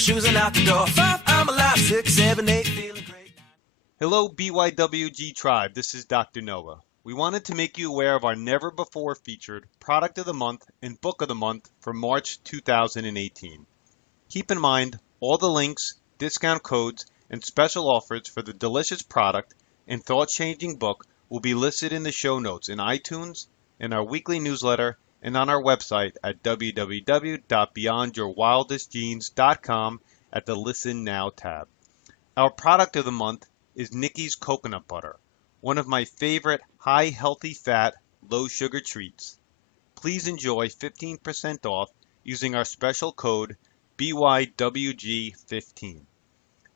shoes and out the door. 5, I'm alive. 6, 7, 8, feeling great. Hello, BYWG Tribe. This is Dr. Noah. We wanted to make you aware of our never-before featured Product of the Month and Book of the Month for March 2018. Keep in mind, all the links, discount codes, and special offers for the delicious product and thought-changing book will be listed in the show notes in iTunes, in our weekly newsletter, and on our website at www.beyondyourwildestgenes.com at the Listen Now tab. Our product of the month is Nikki's Coconut Butter, one of my favorite high healthy fat, low sugar treats. Please enjoy 15% off using our special code BYWG15.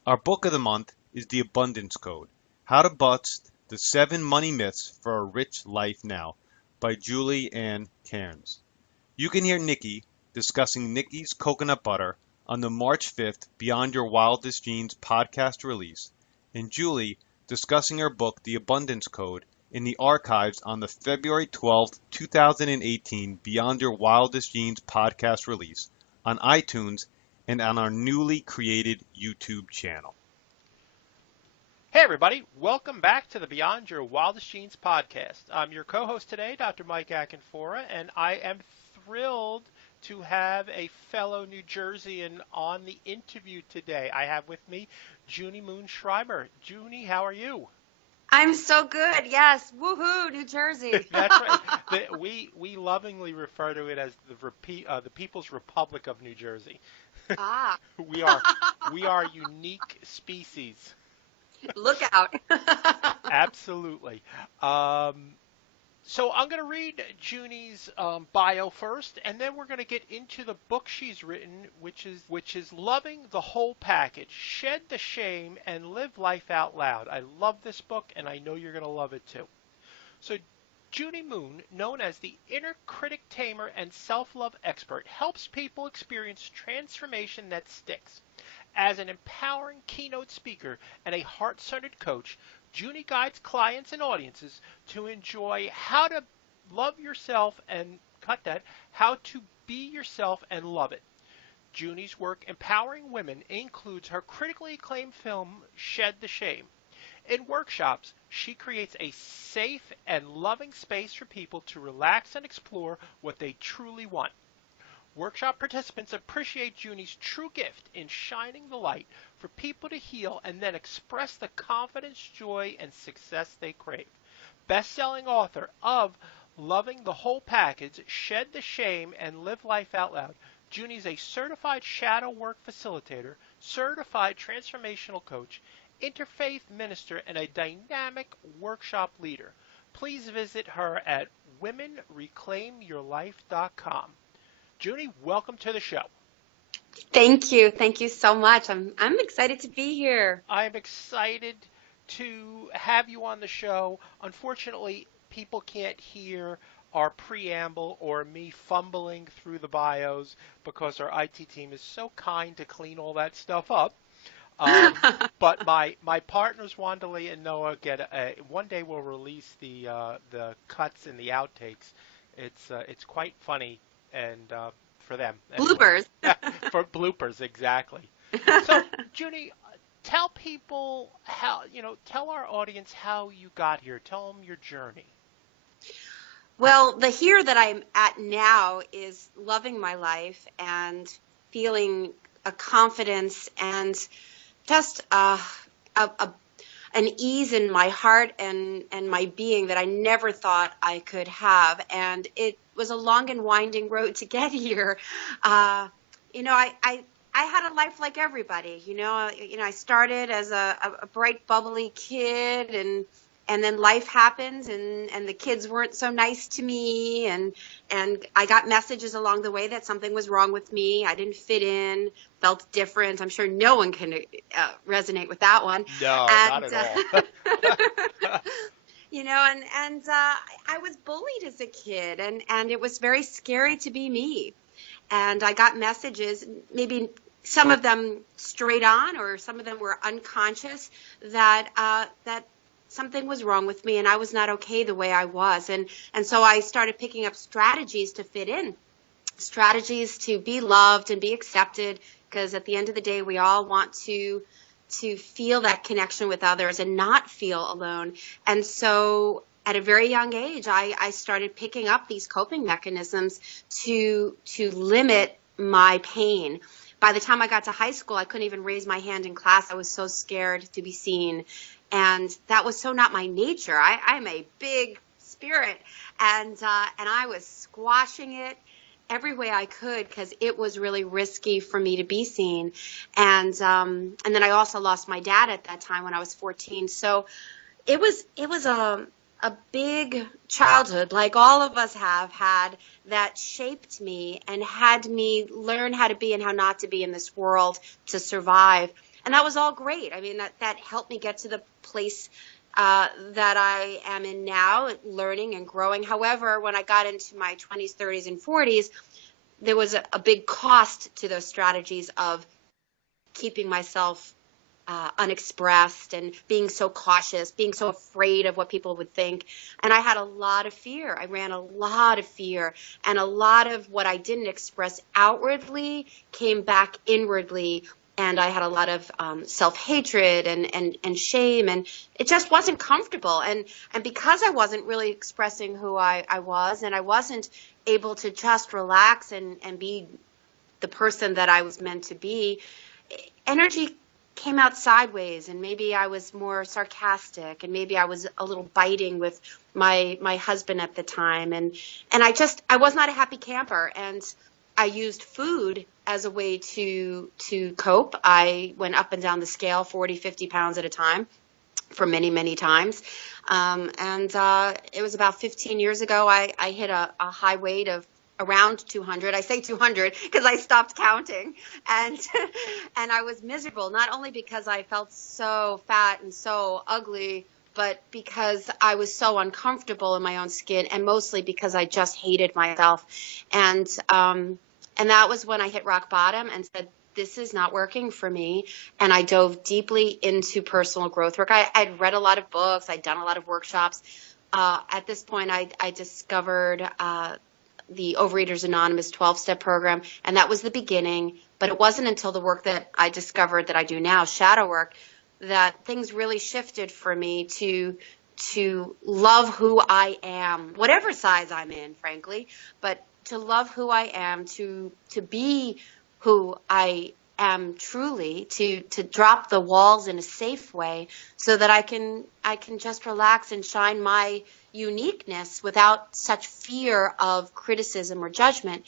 Our book of the month is The Abundance Code, How to Bust the 7 Money Myths for a Rich Life Now by Julie Ann Cairns. You can hear Nikki discussing Nikki's Coconut Butter on the March 5th Beyond Your Wildest Genes podcast release, and Julie discussing her book The Abundance Code in the archives on the February 12th, 2018 Beyond Your Wildest Genes podcast release on iTunes and on our newly created YouTube channel. Hey everybody, welcome back to the Beyond Your Wildest Genes podcast. I'm your co-host today, Dr. Mike Akinfora, and I am thrilled to have a fellow New Jerseyan on the interview today. I have with me Junie Moon Schreiber. Junie, how are you? I'm so good. Yes. Woohoo, New Jersey. That's right. We lovingly refer to it as the People's Republic of New Jersey. Ah. We are a unique species. Look out. Absolutely. So I'm going to read Junie's bio first, and then we're going to get into the book she's written, which is Loving the Whole Package, Shed the Shame and Live Life Out Loud. I love this book, and I know you're going to love it too. So Junie Moon, known as the Inner Critic Tamer and self-love expert, helps people experience transformation that sticks. As an empowering keynote speaker and a heart-centered coach, Junie guides clients and audiences to enjoy how to love yourself and how to be yourself and love it. Junie's work empowering women includes her critically acclaimed film, Shed the Shame. In workshops, she creates a safe and loving space for people to relax and explore what they truly want. Workshop participants appreciate Junie's true gift in shining the light for people to heal and then express the confidence, joy, and success they crave. Best-selling author of Loving the Whole Package, Shed the Shame, and Live Life Out Loud, Junie's a certified shadow work facilitator, certified transformational coach, interfaith minister, and a dynamic workshop leader. Please visit her at womenreclaimyourlife.com. Junie, welcome to the show. Thank you. Thank you so much. I'm excited to be here. I'm excited to have you on the show. Unfortunately, people can't hear our preamble or me fumbling through the bios because our IT team is so kind to clean all that stuff up. But my partners Wandalee and Noah one day we'll release the cuts and the outtakes. It's quite funny. And for them. Anyway. Bloopers. For bloopers, exactly. So, Junie, tell people tell our audience how you got here. Tell them your journey. Well, the here that I'm at now is loving my life and feeling a confidence and just an ease in my heart and my being that I never thought I could have. And it was a long and winding road to get here. I had a life like everybody. I started as a bright, bubbly kid, and then life happens, and the kids weren't so nice to me, and I got messages along the way that something was wrong with me. I didn't fit in, felt different. I'm sure no one can resonate with that one. No, not at all. I was bullied as a kid, and it was very scary to be me. And I got messages, maybe some of them straight on, or some of them were unconscious, that something was wrong with me and I was not okay the way I was. And so I started picking up strategies to fit in, strategies to be loved and be accepted, because at the end of the day, we all want to feel that connection with others and not feel alone. And so at a very young age, I started picking up these coping mechanisms to limit my pain. By the time I got to high school, I couldn't even raise my hand in class. I was so scared to be seen. And that was so not my nature. I'm a big spirit. And I was squashing it every way I could because it was really risky for me to be seen. And then I also lost my dad at that time when I was 14. So it was a big childhood, like all of us have had, that shaped me and had me learn how to be and how not to be in this world to survive. And that was all great. I mean, that helped me get to the place that I am in now, learning and growing. However, when I got into my 20s, 30s, and 40s, there was a big cost to those strategies of keeping myself unexpressed and being so cautious, being so afraid of what people would think. And I had a lot of fear. I ran a lot of fear, and a lot of what I didn't express outwardly came back inwardly. And I had a lot of self-hatred and shame, and it just wasn't comfortable. And because I wasn't really expressing who I was, and I wasn't able to just relax and be the person that I was meant to be, energy came out sideways, and maybe I was more sarcastic, and maybe I was a little biting with my husband at the time. And I was not a happy camper, and I used food as a way to cope. I went up and down the scale 40, 50 pounds at a time for many, many times. It was about 15 years ago, I hit a high weight of around 200. I say 200 because I stopped counting, and I was miserable, not only because I felt so fat and so ugly, but because I was so uncomfortable in my own skin, and mostly because I just hated myself. And that was when I hit rock bottom and said, this is not working for me. And I dove deeply into personal growth work. I'd read a lot of books. I'd done a lot of workshops. At this point, I discovered the Overeaters Anonymous 12-step program, and that was the beginning. But it wasn't until the work that I discovered that I do now, shadow work, that things really shifted for me to love who I am, whatever size I'm in, frankly, but to love who I am, to be who I am truly, to drop the walls in a safe way so that I can just relax and shine my uniqueness without such fear of criticism or judgment.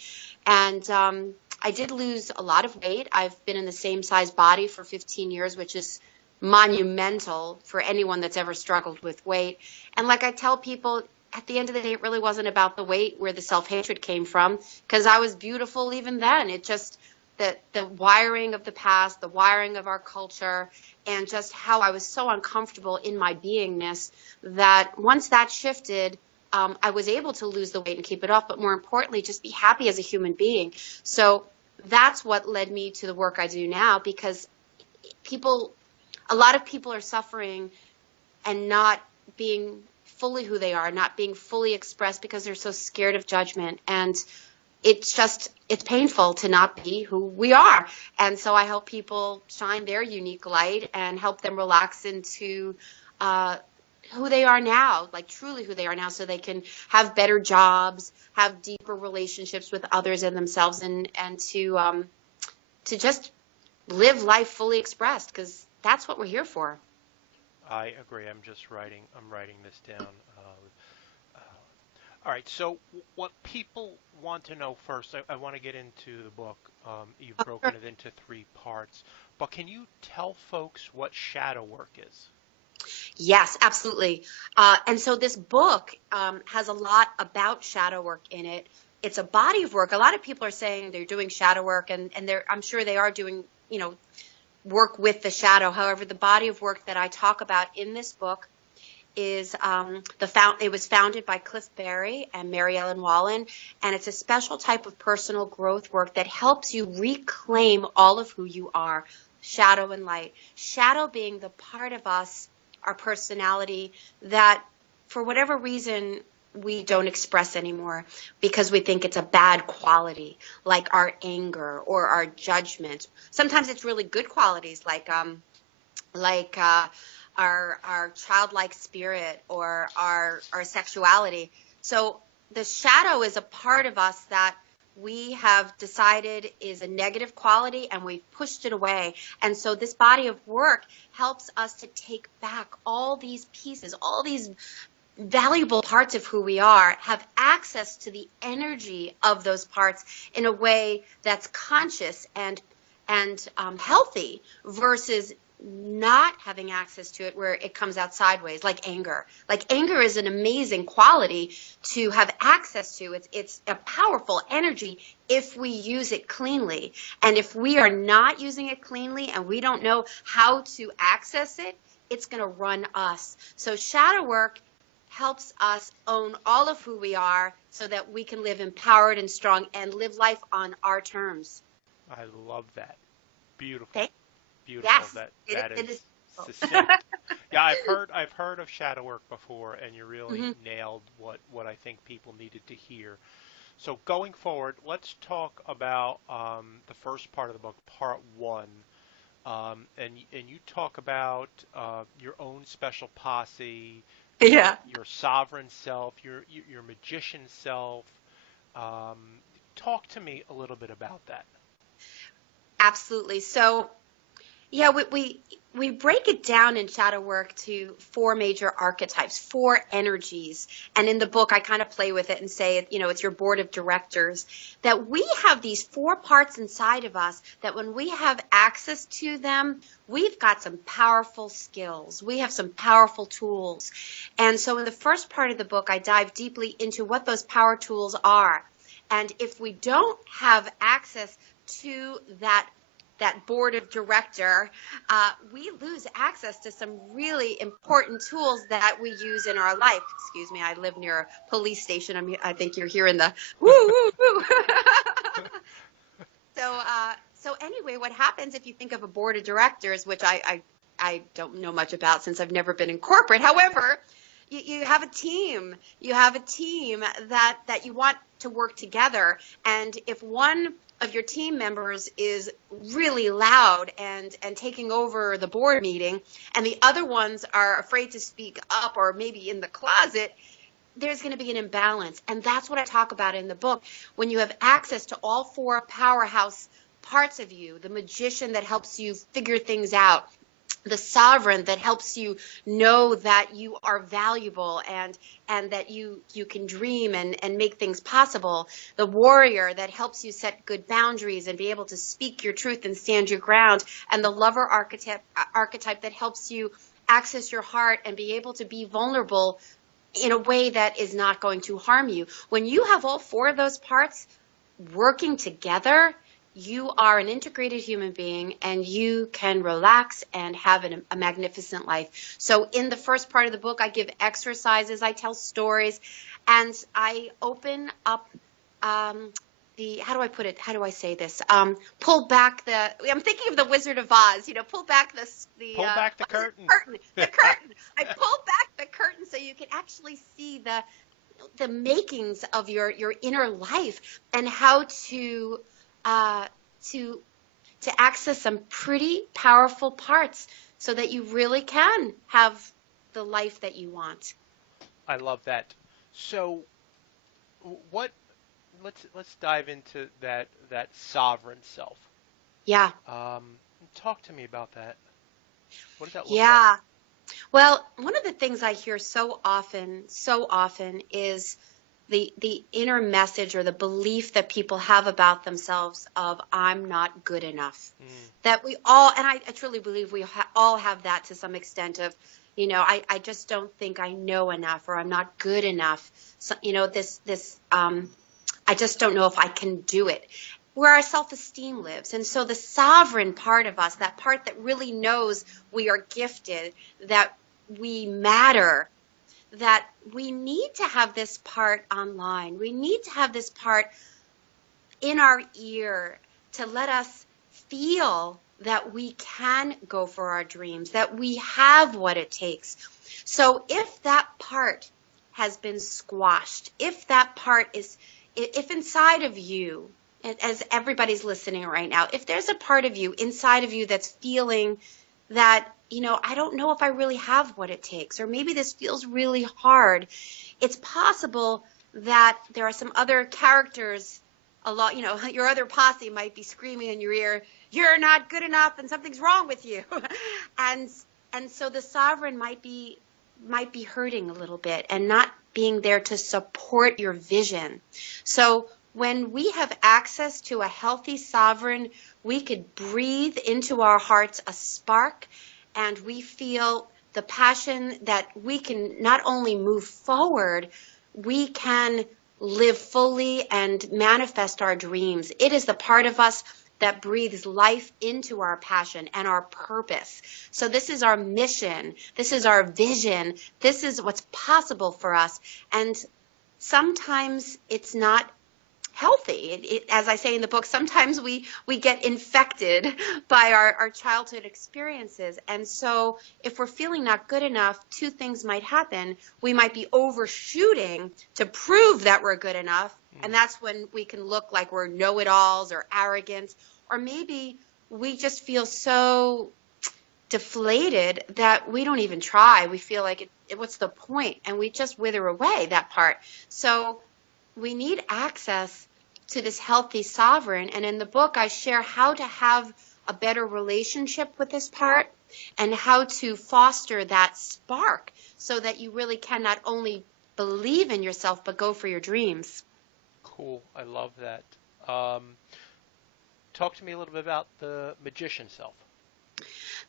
And I did lose a lot of weight. I've been in the same size body for 15 years, which is monumental for anyone that's ever struggled with weight. And like I tell people, at the end of the day, it really wasn't about the weight where the self-hatred came from, because I was beautiful even then. It just, the wiring of the past, the wiring of our culture, and just how I was so uncomfortable in my beingness that once that shifted, I was able to lose the weight and keep it off, but more importantly, just be happy as a human being. So that's what led me to the work I do now, because a lot of people are suffering and not being fully who they are, not being fully expressed because they're so scared of judgment. And it's painful to not be who we are. And so I help people shine their unique light and help them relax into who they are now, like truly who they are now, so they can have better jobs, have deeper relationships with others and themselves, and to just live life fully expressed, because that's what we're here for. I agree. I'm writing this down. All right. So what people want to know first, I want to get into the book. You've broken it into 3 parts. But can you tell folks what shadow work is? Yes, absolutely. And so this book has a lot about shadow work in it. It's a body of work. A lot of people are saying they're doing shadow work, and I'm sure they are doing, work with the shadow. However, the body of work that I talk about in this book is it was founded by Cliff Barry and Mary Ellen Wallen, and it's a special type of personal growth work that helps you reclaim all of who you are, shadow and light. Shadow being the part of us, our personality, that for whatever reason we don't express anymore because we think it's a bad quality, like our anger or our judgment. Sometimes it's really good qualities, like our childlike spirit or our sexuality. So the shadow is a part of us that we have decided is a negative quality, and we've pushed it away. And so this body of work helps us to take back all these pieces, all these valuable parts of who we are, have access to the energy of those parts in a way that's conscious and healthy, versus not having access to it where it comes out sideways, like anger. Like anger is an amazing quality to have access to. It's a powerful energy if we use it cleanly. And if we are not using it cleanly and we don't know how to access it, it's going to run us. So shadow work helps us own all of who we are so that we can live empowered and strong and live life on our terms. I love that. Beautiful. Okay. Beautiful. Yes, That it is is. succinct. Yeah, I've heard of shadow work before, and you really nailed what I think people needed to hear. So going forward, let's talk about the first part of the book, part one, and you talk about your own special posse, Yeah. your sovereign self, your magician self. Talk to me a little bit about that. Absolutely. So, yeah, we break it down in shadow work to 4 major archetypes, 4 energies. And in the book, I kind of play with it and say, it's your board of directors, that we have these 4 parts inside of us that when we have access to them, we've got some powerful skills. We have some powerful tools. And so in the first part of the book, I dive deeply into what those power tools are. And if we don't have access to that board of director, we lose access to some really important tools that we use in our life. Excuse me, I live near a police station. I think you're hearing the woo, woo, woo. So anyway, what happens if you think of a board of directors, which I don't know much about since I've never been in corporate. However, you have a team. You have a team that you want to work together. And if one of your team members is really loud and taking over the board meeting, and the other ones are afraid to speak up or maybe in the closet, there's going to be an imbalance. And that's what I talk about in the book. When you have access to all 4 powerhouse parts of you, the magician that helps you figure things out, the sovereign that helps you know that you are valuable and that you can dream and make things possible, the warrior that helps you set good boundaries and be able to speak your truth and stand your ground, and the lover archetype that helps you access your heart and be able to be vulnerable in a way that is not going to harm you. When you have all 4 of those parts working together, you are an integrated human being, and you can relax and have a magnificent life. So in the first part of the book, I give exercises, I tell stories, and I open up how do I put it? How do I say this? Pull back I'm thinking of the Wizard of Oz, pull back Pull back the curtain. The curtain. I pull back the curtain so you can actually see the makings of your inner life and how to access some pretty powerful parts so that you really can have the life that you want. I love that. So let's dive into that sovereign self. Yeah. Talk to me about that. What does that look like? Yeah. Well, one of the things I hear so often is the inner message or the belief that people have about themselves of I'm not good enough. That we all, and I truly believe we all have that to some extent of, I just don't think I know enough, or I'm not good enough. So, I just don't know if I can do it. Where our self-esteem lives. And so the sovereign part of us, that part that really knows we are gifted, that we matter, that we need to have this part online. We need to have this part in our ear to let us feel that we can go for our dreams, that we have what it takes. So if that part has been squashed, if that part is, if inside of you, as everybody's listening right now, if there's a part of you inside of you that's feeling that, I don't know if I really have what it takes, or maybe this feels really hard, it's possible that there are some other characters, your other posse might be screaming in your ear, you're not good enough and something's wrong with you. and so the sovereign might be hurting a little bit and not being there to support your vision. So when we have access to a healthy sovereign, we could breathe into our hearts a spark, and we feel the passion that we can not only move forward, we can live fully and manifest our dreams. It is the part of us that breathes life into our passion and our purpose. So this is our mission. This is our vision. This is what's possible for us. And sometimes it's not healthy. As I say in the book, sometimes we get infected by our childhood experiences. And so if we're feeling not good enough, two things might happen. We might be overshooting to prove that we're good enough. And that's when we can look like we're know-it-alls or arrogant. Or maybe we just feel so deflated that we don't even try. We feel like, what's the point? And we just wither away that part. So we need access to this healthy sovereign. And in the book, I share how to have a better relationship with this part and how to foster that spark so that you really can not only believe in yourself, but go for your dreams. Cool. I love that. Talk to me a little bit about the magician self.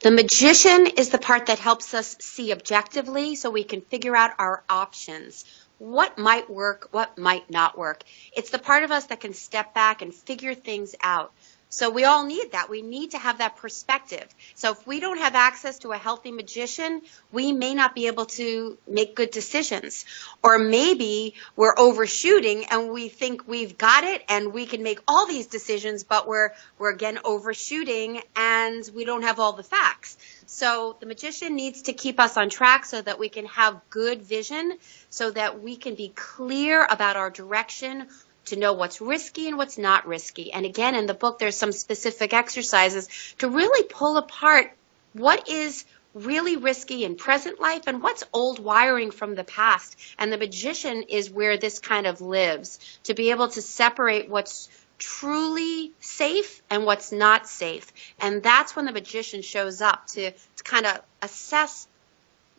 The magician is the part that helps us see objectively so we can figure out our options. What might work, what might not work. It's the part of us that can step back and figure things out. So we all need that. We need to have that perspective. So if we don't have access to a healthy magician, we may not be able to make good decisions. Or maybe we're overshooting and we think we've got it and we can make all these decisions, but we're again overshooting and we don't have all the facts. So the magician needs to keep us on track so that we can have good vision, so that we can be clear about our direction, to know what's risky and what's not risky. And again, in the book, there's some specific exercises to really pull apart what is really risky in present life and what's old wiring from the past. And the magician is where this kind of lives, to be able to separate what's truly safe and what's not safe. And that's when the magician shows up to kind of assess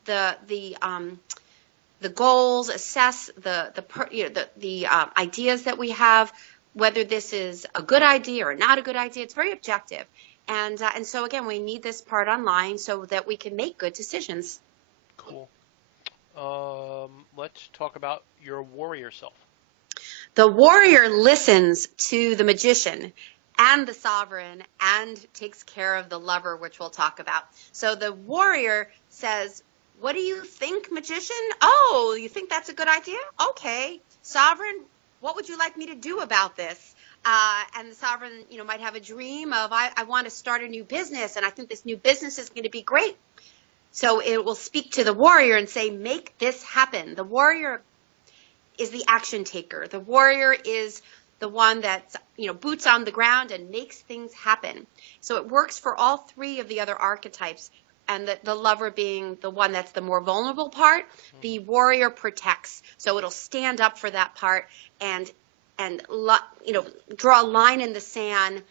the goals, assess the ideas that we have, whether this is a good idea or not a good idea. It's very objective. And so, again, we need this part online so that we can make good decisions. Cool. Let's talk about your warrior self. The warrior listens to the magician and the sovereign and takes care of the lover, which we'll talk about. So the warrior says, what do you think, magician? Oh, you think that's a good idea? Okay. Sovereign, what would you like me to do about this? And the sovereign, might have a dream of, I want to start a new business, and I think this new business is going to be great. So it will speak to the warrior and say, make this happen. The warrior is the action taker. The warrior is the one that's, boots on the ground and makes things happen. So it works for all three of the other archetypes. And the lover being the one that's the more vulnerable part, the warrior protects. So it'll stand up for that part and draw a line in the sand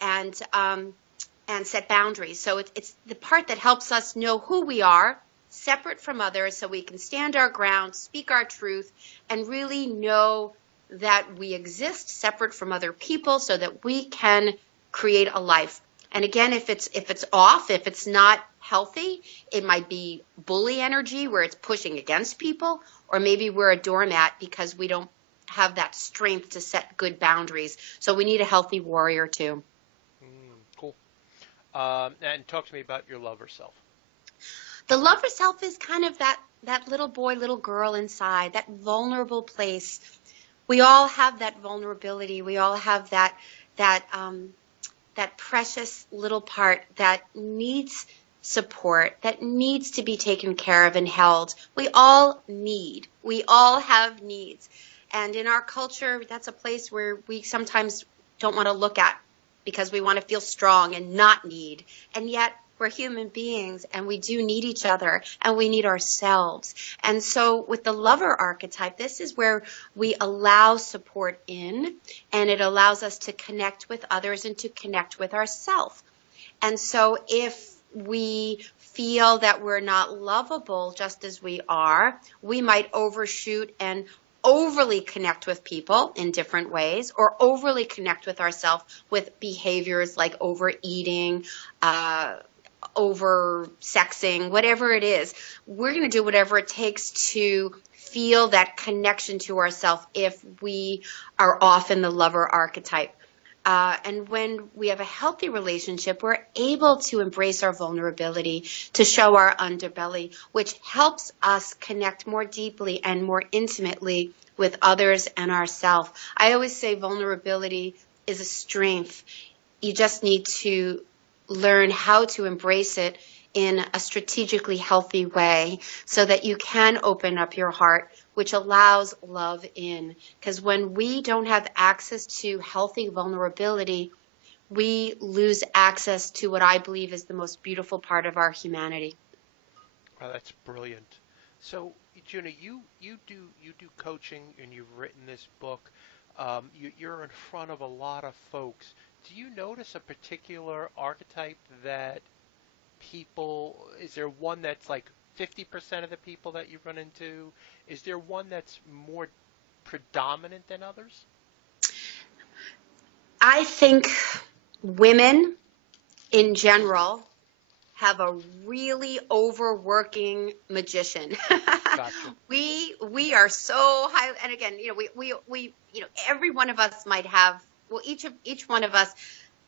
and set boundaries. So it's the part that helps us know who we are, separate from others, so we can stand our ground, speak our truth, and really know that we exist separate from other people so that we can create a life. And again, if it's off, if it's not healthy, it might be bully energy where it's pushing against people, or maybe we're a doormat because we don't have that strength to set good boundaries. So we need a healthy warrior too. Cool. And talk to me about your lover self. The lover self is kind of that little boy, little girl inside, that vulnerable place. We all have that vulnerability. We all have that precious little part that needs support that needs to be taken care of and held. We all have needs. And in our culture, that's a place where we sometimes don't want to look at because we want to feel strong and not need. And yet we're human beings and we do need each other and we need ourselves. And so with the lover archetype, this is where we allow support in, and it allows us to connect with others and to connect with ourselves. And so if we feel that we're not lovable just as we are, we might overshoot and overly connect with people in different ways, or overly connect with ourselves with behaviors like overeating, over sexing, whatever it is. We're going to do whatever it takes to feel that connection to ourselves if we are off in the lover archetype. And when we have a healthy relationship, we're able to embrace our vulnerability, to show our underbelly, which helps us connect more deeply and more intimately with others and ourselves. I always say vulnerability is a strength. You just need to learn how to embrace it in a strategically healthy way so that you can open up your heart, which allows love in. Because when we don't have access to healthy vulnerability, we lose access to what I believe is the most beautiful part of our humanity. Oh, that's brilliant. So, Junie, you do coaching, and you've written this book. You're in front of a lot of folks. Do you notice a particular archetype that people? Is there one that's like 50% of the people that you run into? Is there one that's more predominant than others? I think women in general have a really overworking magician. Gotcha. We are so high, and again, we every one of us might have, well, each one of us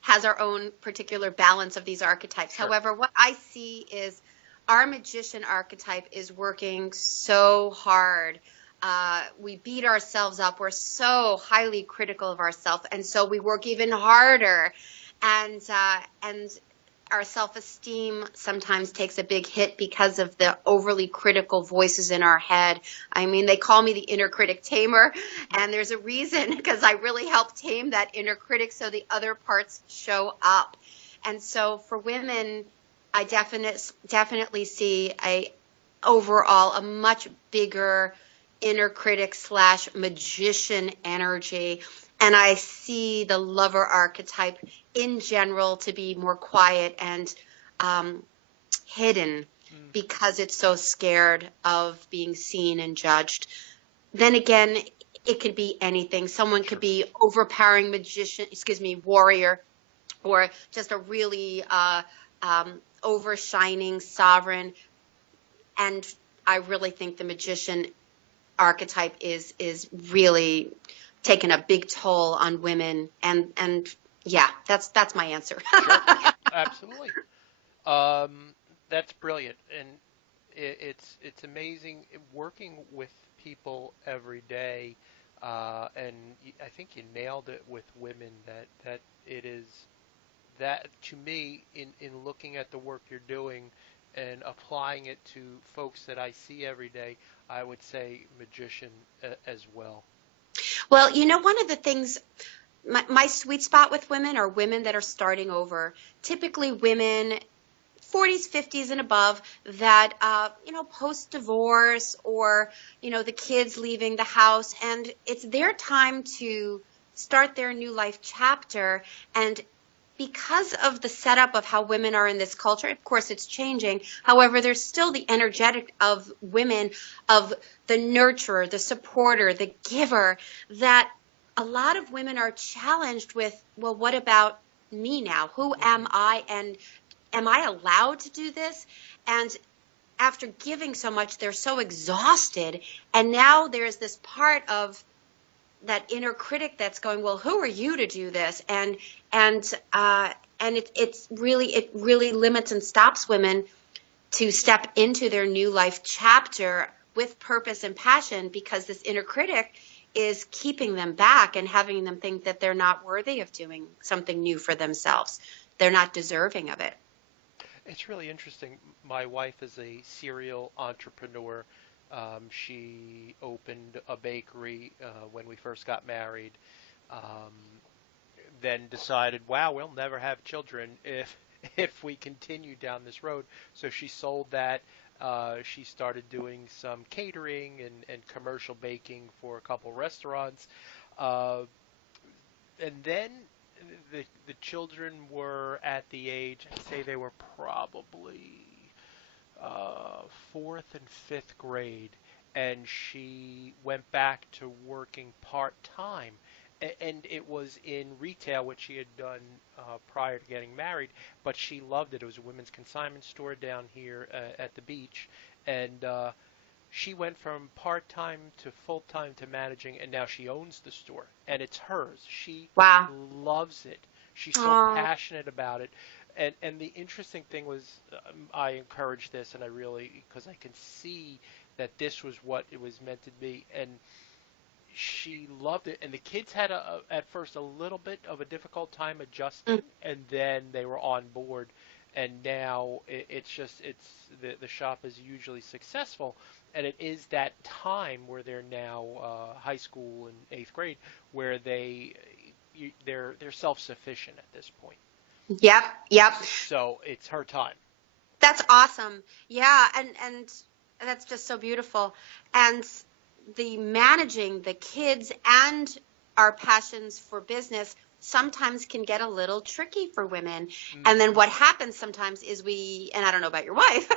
has our own particular balance of these archetypes. Sure. However, what I see is our magician archetype is working so hard. We beat ourselves up. We're so highly critical of ourselves, and so we work even harder. And our self-esteem sometimes takes a big hit because of the overly critical voices in our head. I mean, they call me the Inner Critic Tamer, and there's a reason, because I really help tame that inner critic so the other parts show up. And so for women, I definitely see overall a much bigger inner critic / magician energy. And I see the lover archetype in general to be more quiet and hidden because it's so scared of being seen and judged. Then again, it could be anything. Someone could be overpowering warrior, or just a really overshining sovereign. And I really think the magician archetype is really taken a big toll on women, and yeah, that's my answer. Sure. Absolutely. That's brilliant, and it's amazing working with people every day. And I think you nailed it with women, that it is that, to me, in looking at the work you're doing and applying it to folks that I see every day, I would say magician as well. Well, one of the things, my sweet spot with women are women that are starting over. Typically women 40s, 50s and above that, post-divorce, or, the kids leaving the house, and it's their time to start their new life chapter. And because of the setup of how women are in this culture, of course it's changing. However, there's still the energetic of women, of the nurturer, the supporter, the giver, that a lot of women are challenged with, well, what about me now? Who am I? And am I allowed to do this? And after giving so much, they're so exhausted. And now there's this part of that inner critic that's going, well, who are you to do this? And it really limits and stops women to step into their new life chapter with purpose and passion, because this inner critic is keeping them back and having them think that they're not worthy of doing something new for themselves. They're not deserving of it. It's really interesting. My wife is a serial entrepreneur. She opened a bakery when we first got married. Um, then decided, wow, we'll never have children if if we continue down this road. So she sold that. She started doing some catering and commercial baking for a couple restaurants. Uh, and then the children were at the age, I'd say they were probably fourth and fifth grade, and she went back to working part time. And it was in retail, which she had done prior to getting married, but she loved it. It was a women's consignment store down here at the beach, and she went from part time to full time to managing, and now she owns the store, and it's hers. She Wow. loves it. She's so Oh. passionate about it. And the interesting thing was, I encouraged this, and I really, because I can see that this was what it was meant to be, and she loved it. And the kids had at first a little bit of a difficult time adjusting, and then they were on board. And now it's the shop is usually successful, and it is that time where they're now high school and eighth grade, where they're self-sufficient at this point. Yep, yep. So it's her time. That's awesome. Yeah, and that's just so beautiful. And the managing the kids and our passions for business sometimes can get a little tricky for women. And then what happens sometimes is and I don't know about your wife,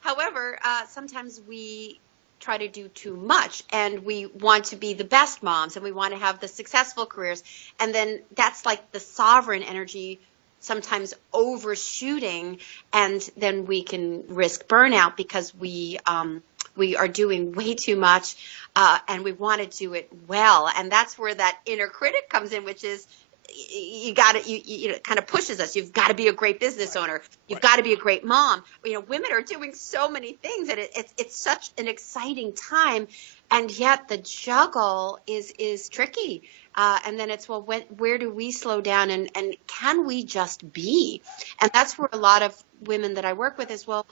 however, sometimes we try to do too much, and we want to be the best moms, and we want to have the successful careers. And then that's like the sovereign energy sometimes overshooting, and then we can risk burnout because we are doing way too much, and we want to do it well. And that's where that inner critic comes in, which is you got to, it kind of pushes us. You've got to be a great business owner. You've got to be a great mom. Women are doing so many things, and it's such an exciting time, and yet the juggle is tricky. And then it's, well, where do we slow down, and can we just be? And that's where a lot of women that I work with is, well,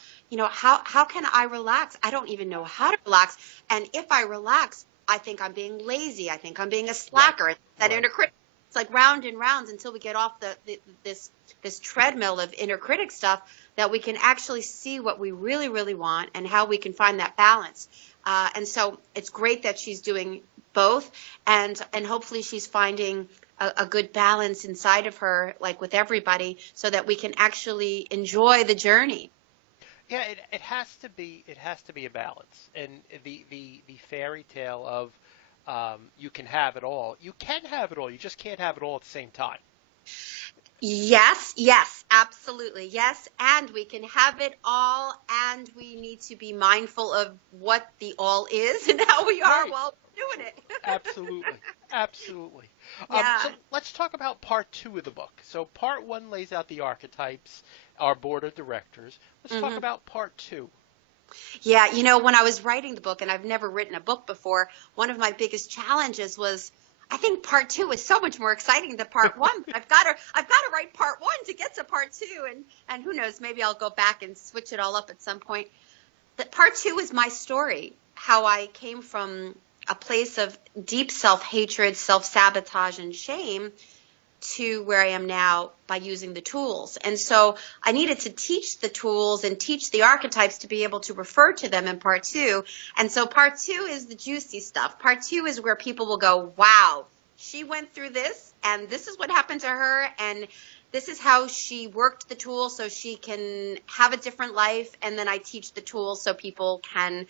how can I relax? I don't even know how to relax. And if I relax, I think I'm being lazy. I think I'm being a slacker. That inner critic. It's like round and rounds until we get off this treadmill of inner critic stuff, that we can actually see what we really, really want and how we can find that balance. And so it's great that she's doing both, and hopefully she's finding a good balance inside of her, like with everybody, so that we can actually enjoy the journey. Yeah, it has to be a balance, and the fairy tale of you can have it all. You can have it all. You just can't have it all at the same time. Yes, absolutely. Yes, and we can have it all, and we need to be mindful of what the all is and how we are while doing it. Absolutely. Yeah. So let's talk about part 2 of the book. So part 1 lays out the archetypes, our board of directors. Let's talk about part 2. Yeah, when I was writing the book, and I've never written a book before, one of my biggest challenges was, I think part 2 is so much more exciting than part 1. But I've got to write part 1 to get to part 2, and who knows, maybe I'll go back and switch it all up at some point. But part 2 is my story, how I came from a place of deep self-hatred, self-sabotage, and shame to where I am now by using the tools. And so I needed to teach the tools and teach the archetypes to be able to refer to them in part 2. And so part 2 is the juicy stuff. Part 2 is where people will go, wow, she went through this, and this is what happened to her, and this is how she worked the tools so she can have a different life. And then I teach the tools so people can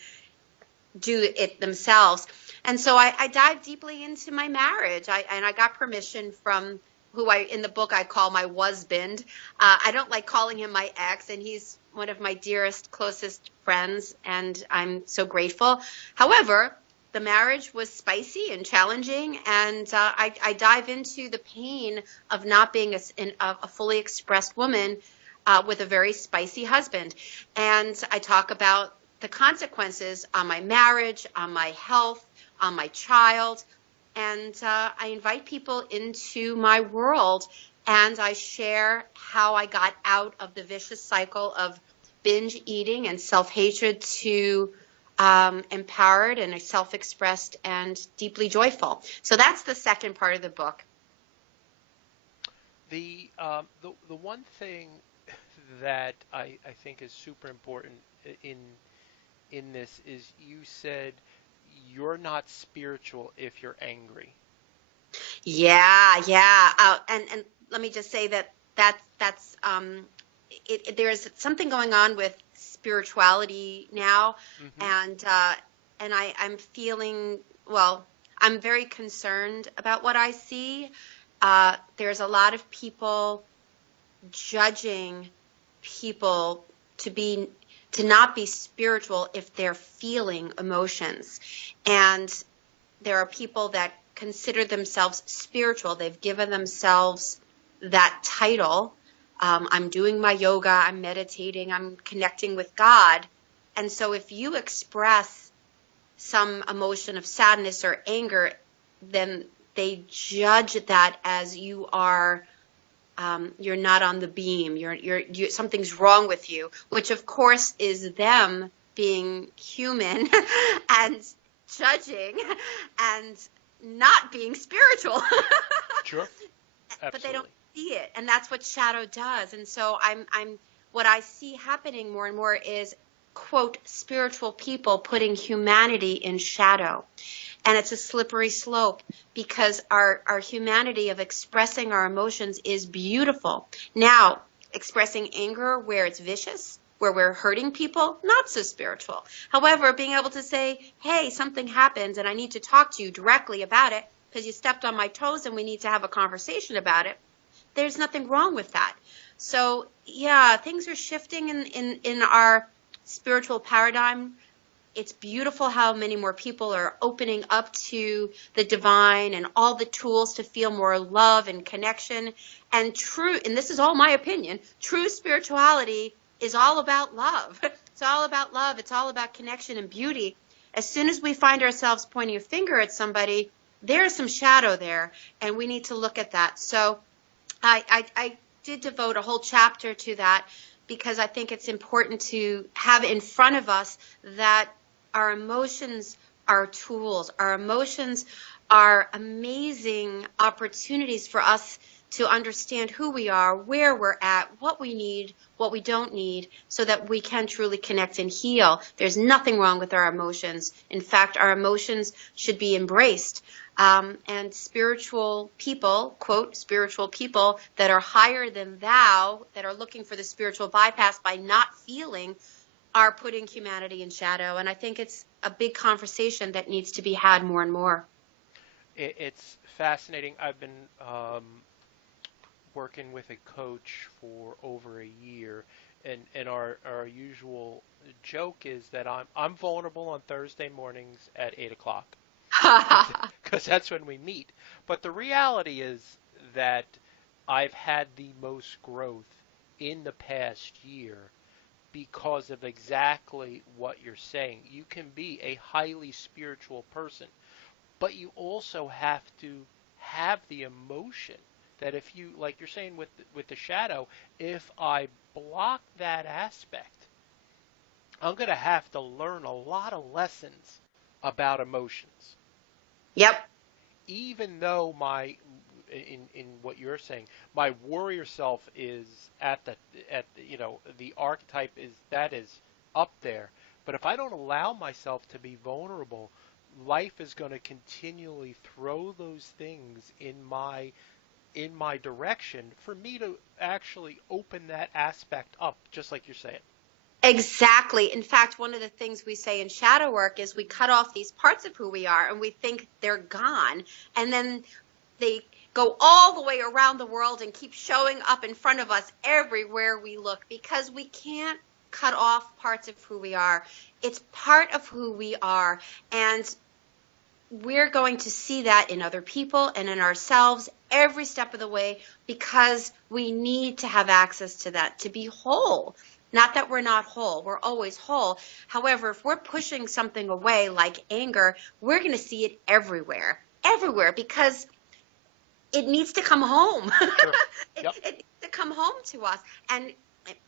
do it themselves. And so I dive deeply into my marriage. I got permission from who in the book I call my husband. I don't like calling him my ex, and he's one of my dearest, closest friends, and I'm so grateful. However, the marriage was spicy and challenging, and I dive into the pain of not being a fully expressed woman with a very spicy husband. And I talk about the consequences on my marriage, on my health, on my child. And I invite people into my world and I share how I got out of the vicious cycle of binge eating and self-hatred to empowered and self-expressed and deeply joyful. So that's the second part of the book. The one thing that I think is super important in this is you said you're not spiritual if you're angry. Yeah, yeah. And let me just say that's there's something going on with spirituality now, Mm-hmm. and I'm feeling, well, I'm very concerned about what I see. There's a lot of people judging people to be to not be spiritual if they're feeling emotions, and there are people that consider themselves spiritual. They've given themselves that title. I'm doing my yoga, I'm meditating, I'm connecting with God. And so if you express some emotion of sadness or anger, then they judge that as you are, you're not on the beam. Something's wrong with you, which of course is them being human and judging and not being spiritual. Sure. But they don't Absolutely. see it, and that's what shadow does. And so I'm what I see happening more and more is, quote, spiritual people putting humanity in shadow. And it's a slippery slope, because our humanity of expressing our emotions is beautiful. Now, expressing anger where it's vicious, where we're hurting people, not so spiritual. However, being able to say, hey, something happened and I need to talk to you directly about it because you stepped on my toes and we need to have a conversation about it, there's nothing wrong with that. So yeah, things are shifting in our spiritual paradigm. It's beautiful how many more people are opening up to the divine and all the tools to feel more love and connection. And this is all my opinion, true spirituality is all about love. It's all about love. It's all about connection and beauty. As soon as we find ourselves pointing a finger at somebody, there's some shadow there, and we need to look at that. So I did devote a whole chapter to that, because I think it's important to have in front of us that our emotions are tools. Our emotions are amazing opportunities for us to understand who we are, where we're at, what we need, what we don't need, so that we can truly connect and heal. There's nothing wrong with our emotions. In fact, our emotions should be embraced. And spiritual people, quote, spiritual people that are higher than thou, that are looking for the spiritual bypass by not feeling, are putting humanity in shadow. And I think it's a big conversation that needs to be had more and more. It's fascinating. I've been working with a coach for over a year, and our usual joke is that I'm vulnerable on Thursday mornings at 8 o'clock, because that's when we meet. But the reality is that I've had the most growth in the past year because of exactly what you're saying. You can be a highly spiritual person, but you also have to have the emotion that, if you, like you're saying with the shadow, if I block that aspect, I'm going to have to learn a lot of lessons about emotions. Yep. Even though in what you're saying, my warrior self is the archetype is up there. But if I don't allow myself to be vulnerable, life is going to continually throw those things in my direction for me to actually open that aspect up, just like you're saying. Exactly. In fact, one of the things we say in shadow work is we cut off these parts of who we are and we think they're gone. And then they go all the way around the world and keep showing up in front of us everywhere we look, because we can't cut off parts of who we are. It's part of who we are. And we're going to see that in other people and in ourselves every step of the way, because we need to have access to that to be whole. Not that we're not whole, we're always whole. However, if we're pushing something away like anger, we're going to see it everywhere, because it needs to come home. Sure. Yep. It needs to come home to us. And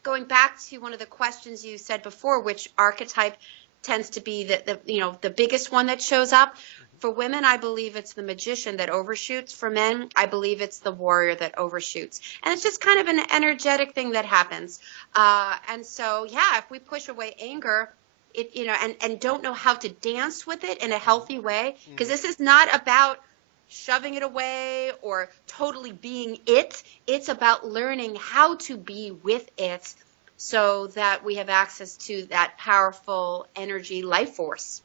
going back to one of the questions you said before, which archetype tends to be the biggest one that shows up. For women, I believe it's the magician that overshoots. For men, I believe it's the warrior that overshoots. And it's just kind of an energetic thing that happens. And so, yeah, if we push away anger, and don't know how to dance with it in a healthy way, because this is not about shoving it away or totally being it. It's about learning how to be with it so that we have access to that powerful energy life force.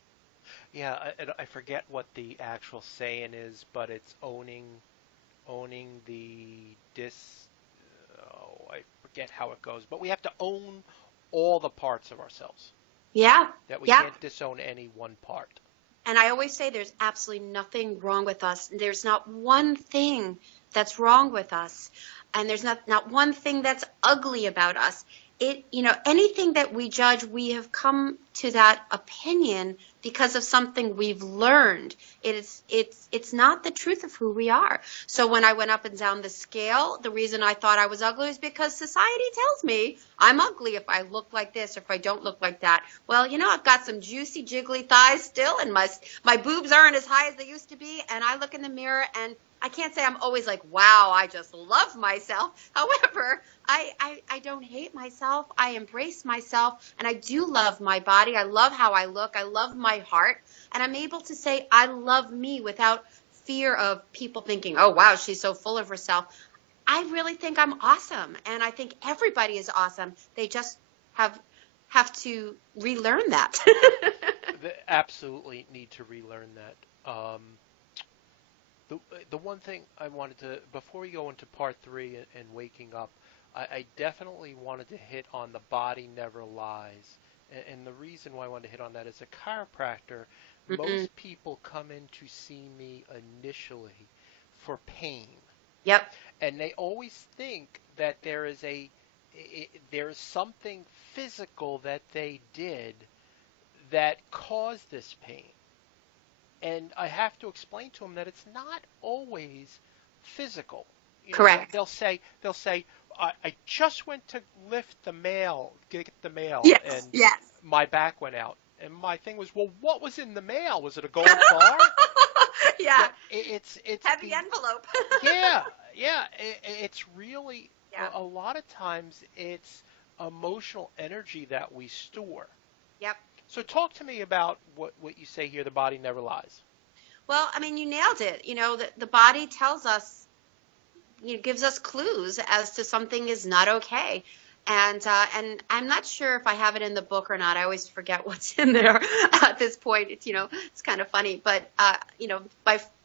Yeah, I forget what the actual saying is, but it's owning I forget how it goes, but we have to own all the parts of ourselves. Yeah. That we Yeah. can't disown any one part. And I always say there's absolutely nothing wrong with us. There's not one thing that's wrong with us. And there's not one thing that's ugly about us. Anything that we judge, we have come to that opinion because of something we've learned. It's not the truth of who we are. So when I went up and down the scale, the reason I thought I was ugly is because society tells me I'm ugly if I look like this or if I don't look like that. Well, I've got some juicy, jiggly thighs still, and my boobs aren't as high as they used to be. And I look in the mirror, and I can't say I'm always like, wow, I just love myself. However, I don't hate myself. I embrace myself, and I do love my body. I love how I look. I love my heart, and I'm able to say I love me without fear of people thinking, oh, wow, she's so full of herself. I really think I'm awesome, and I think everybody is awesome. They just have to relearn that. They absolutely need to relearn that. The one thing I wanted to, before we go into part 3 and waking up, I definitely wanted to hit on the body never lies. And the reason why I wanted to hit on that is a chiropractor, most people come in to see me initially for pain. Yep. And they always think that there is something physical that they did that caused this pain. And I have to explain to them that it's not always physical. Correct. They'll say, I just went to get the mail, Yes. and Yes. my back went out. And my thing was, well, what was in the mail? Was it a gold bar? Yeah. It's Heavy envelope. yeah. It's really Yeah. a lot of times it's emotional energy that we store. Yep. So talk to me about what you say here, the body never lies. Well, I mean, you nailed it. The body tells us, gives us clues as to something is not okay. And I'm not sure if I have it in the book or not. I always forget what's in there at this point. It's kind of funny. But,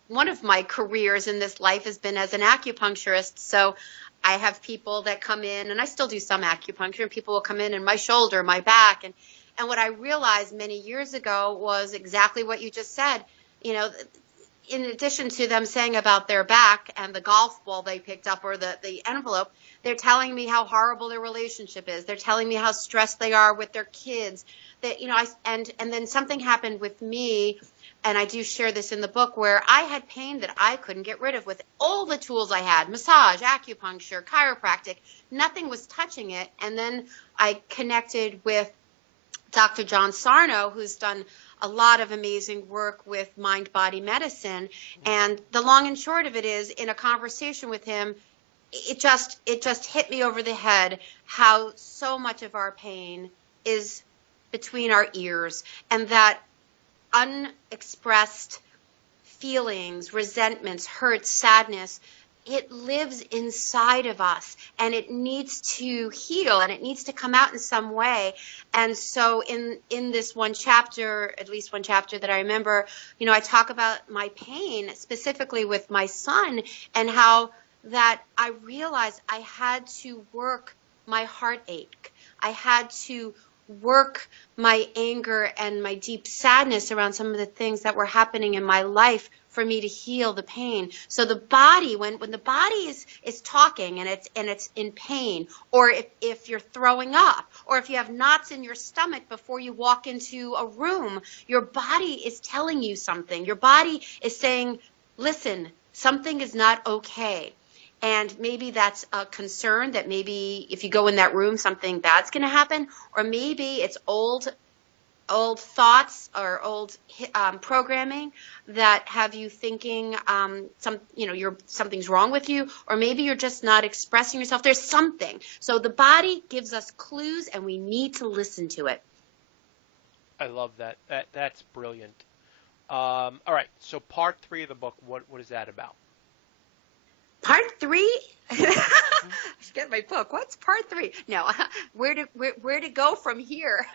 one of my careers in this life has been as an acupuncturist. So I have people that come in, and I still do some acupuncture, and people will come in my shoulder, my back. And what I realized many years ago was exactly what you just said. In addition to them saying about their back and the golf ball they picked up or the envelope, they're telling me how horrible their relationship is. They're telling me how stressed they are with their kids. That and then something happened with me, and I do share this in the book, where I had pain that I couldn't get rid of with all the tools I had: massage, acupuncture, chiropractic. Nothing was touching it. And then I connected with Dr. John Sarno, who's done a lot of amazing work with mind-body medicine. And the long and short of it is, in a conversation with him, it just hit me over the head how so much of our pain is between our ears, and that unexpressed feelings, resentments, hurts, sadness, it lives inside of us, and it needs to heal, and it needs to come out in some way. And so in this one chapter, at least one chapter that I remember, I talk about my pain specifically with my son, and how that I realized I had to work my heartache. I had to work my anger and my deep sadness around some of the things that were happening in my life for me to heal the pain. So the body, when the body is talking and it's in pain, or if you're throwing up, or if you have knots in your stomach before you walk into a room, your body is telling you something. Your body is saying, listen, something is not okay. And maybe that's a concern that maybe if you go in that room, something bad's going to happen, or maybe it's old thoughts or old programming that have you thinking something's wrong with you, or maybe you're just not expressing yourself. There's something. So the body gives us clues, and we need to listen to it. I love that. That's brilliant. All right. So part 3 of the book, what is that about? Part 3? I forget my book. What's part 3? No, where to go from here?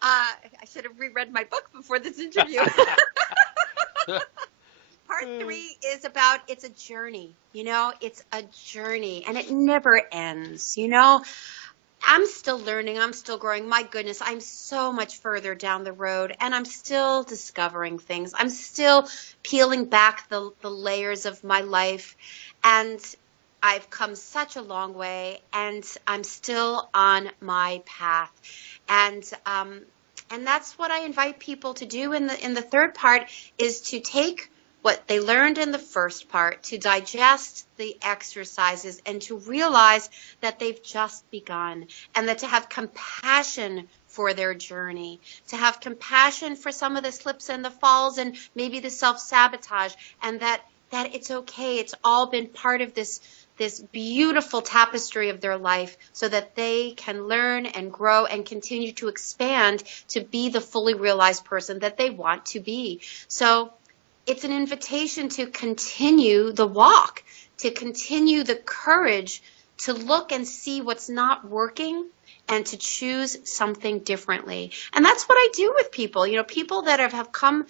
I should have reread my book before this interview. Part 3 is about, it's a journey, it's a journey, and it never ends, I'm still learning. I'm still growing. My goodness, I'm so much further down the road, and I'm still discovering things. I'm still peeling back the layers of my life, and I've come such a long way, and I'm still on my path. And that's what I invite people to do in the third part, is to take what they learned in the first part, to digest the exercises, and to realize that they've just begun, and that to have compassion for their journey, to have compassion for some of the slips and the falls and maybe the self-sabotage, and that it's okay. It's all been part of this beautiful tapestry of their life, so that they can learn and grow and continue to expand to be the fully realized person that they want to be. So it's an invitation to continue the walk, to continue the courage to look and see what's not working and to choose something differently. And that's what I do with people, people that have come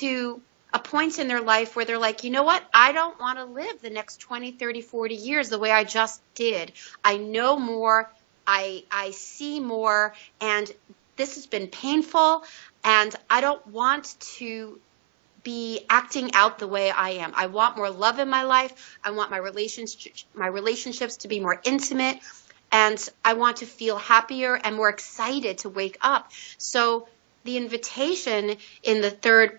to a point in their life where they're like, you know what, I don't want to live the next 20, 30, 40 years the way I just did. I know more, I see more, and this has been painful, and I don't want to be acting out the way I am. I want more love in my life. I want my relationships to be more intimate, and I want to feel happier and more excited to wake up. So the invitation in the third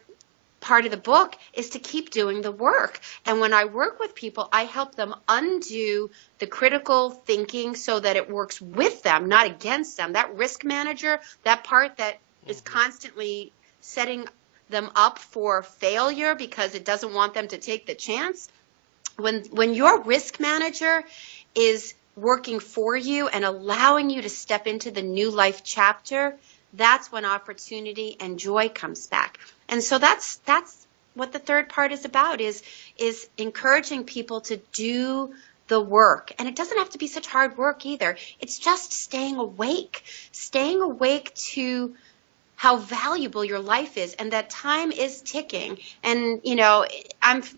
part of the book is to keep doing the work. And when I work with people, I help them undo the critical thinking so that it works with them, not against them. That risk manager, that part that is constantly setting them up for failure because it doesn't want them to take the chance. When your risk manager is working for you and allowing you to step into the new life chapter, that's when opportunity and joy comes back. And so that's what the third part is about, is encouraging people to do the work. And it doesn't have to be such hard work either. It's just staying awake to how valuable your life is, and that time is ticking. And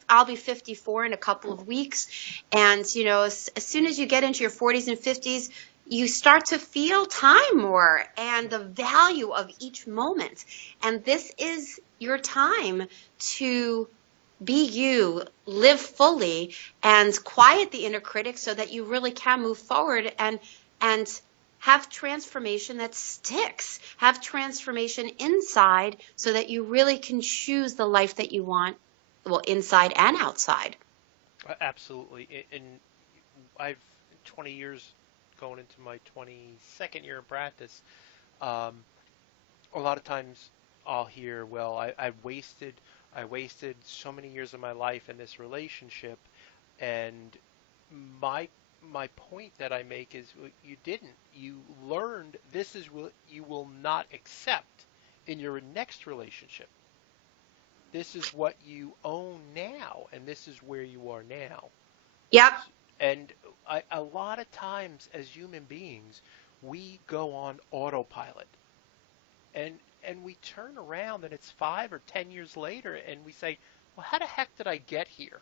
I'll be 54 in a couple of weeks, and as soon as you get into your 40s and 50s, you start to feel time more and the value of each moment. And this is your time to be you, live fully, and quiet the inner critic so that you really can move forward and have transformation that sticks, have transformation inside so that you really can choose the life that you want, well, inside and outside. Absolutely. And I've 20 years going into my 22nd year in practice. A lot of times I'll hear, well, I wasted so many years of my life in this relationship, and my point that I make is you didn't. You learned this is what you will not accept in your next relationship. This is what you own now, and this is where you are now. Yep. And a lot of times as human beings, we go on autopilot. And we turn around and it's 5 or 10 years later and we say, well, how the heck did I get here?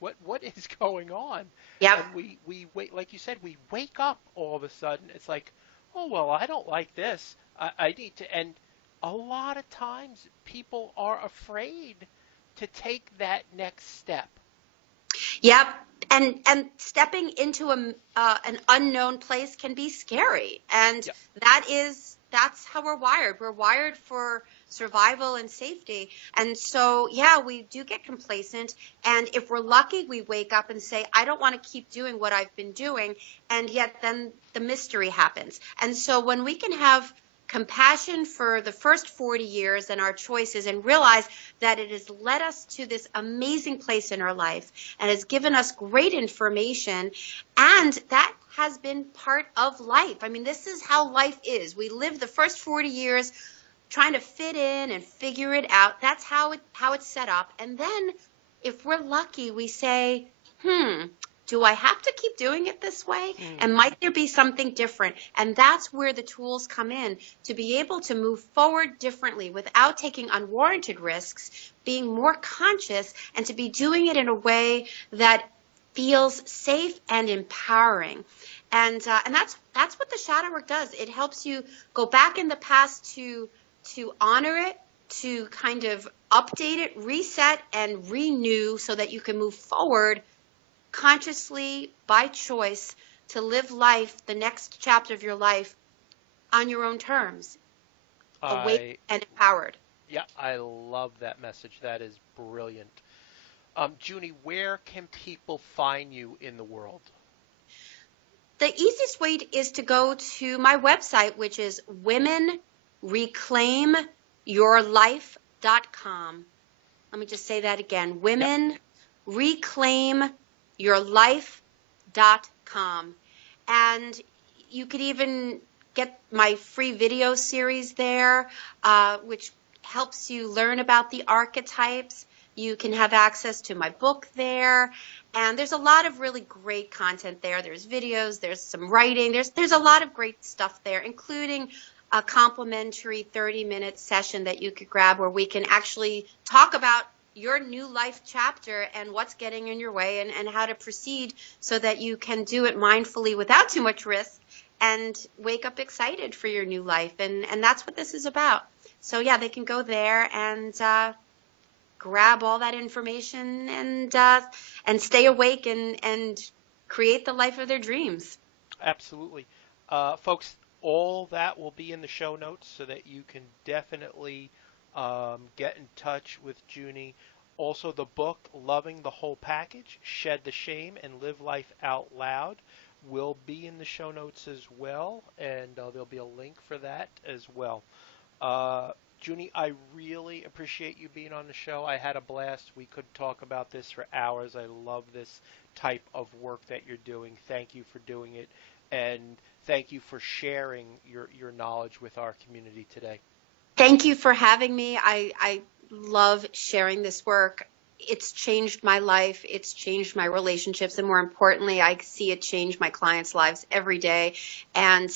What is going on? Yep. And we wait, like you said, we wake up all of a sudden. It's like, oh, well, I don't like this. I need to. And a lot of times people are afraid to take that next step. Yep. And stepping into an unknown place can be scary. And Yep. that's how we're wired. We're wired for survival and safety. And so, yeah, we do get complacent. And if we're lucky, we wake up and say, I don't want to keep doing what I've been doing. And yet then the mystery happens. And so when we can have compassion for the first 40 years and our choices and realize that it has led us to this amazing place in our life and has given us great information, and that has been part of life. I mean, this is how life is. We live the first 40 years trying to fit in and figure it out. That's how it's set up. And then if we're lucky, we say, do I have to keep doing it this way? And might there be something different? And that's where the tools come in, to be able to move forward differently without taking unwarranted risks, being more conscious, and to be doing it in a way that feels safe and empowering. And that's what the shadow work does. It helps you go back in the past to honor it, to kind of update it, reset, and renew so that you can move forward consciously, by choice, to live life, the next chapter of your life, on your own terms, awake and empowered. Yeah, I love that message. That is brilliant. Junie, where can people find you in the world? The easiest way is to go to my website, which is womenreclaimyourlife.com. Let me just say that again, womenreclaimyourlife.com. And you could even get my free video series there, which helps you learn about the archetypes. You can have access to my book there. And there's a lot of really great content there. There's videos, there's some writing, there's a lot of great stuff there, including a complimentary 30-minute session that you could grab where we can actually talk about your new life chapter and what's getting in your way and how to proceed so that you can do it mindfully without too much risk and wake up excited for your new life. And that's what this is about. So yeah, they can go there and grab all that information and stay awake and create the life of their dreams. Absolutely. Folks, all that will be in the show notes so that you can definitely get in touch with Junie. Also, the book, Loving the Whole Package, Shed the Shame and Live Life Out Loud, will be in the show notes as well, and there'll be a link for that as well. Junie, I really appreciate you being on the show. I had a blast. We could talk about this for hours. I love this type of work that you're doing. Thank you for doing it, and thank you for sharing your knowledge with our community today. Thank you for having me. I love sharing this work. It's changed my life. It's changed my relationships. And more importantly, I see it change my clients' lives every day. And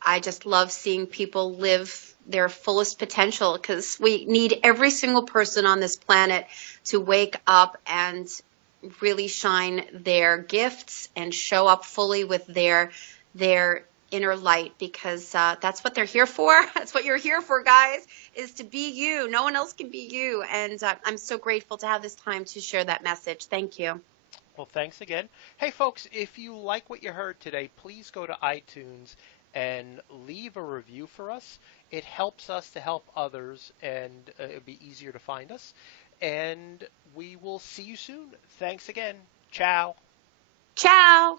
I just love seeing people live their fullest potential, because we need every single person on this planet to wake up and really shine their gifts and show up fully with their inner light, because that's what they're here for. That's what you're here for, guys, is to be you. No one else can be you. And I'm so grateful to have this time to share that message. Thank you. Well, thanks again. Hey, folks, if you like what you heard today, please go to iTunes and leave a review for us. It helps us to help others, and it'll be easier to find us. And we will see you soon. Thanks again. Ciao. Ciao.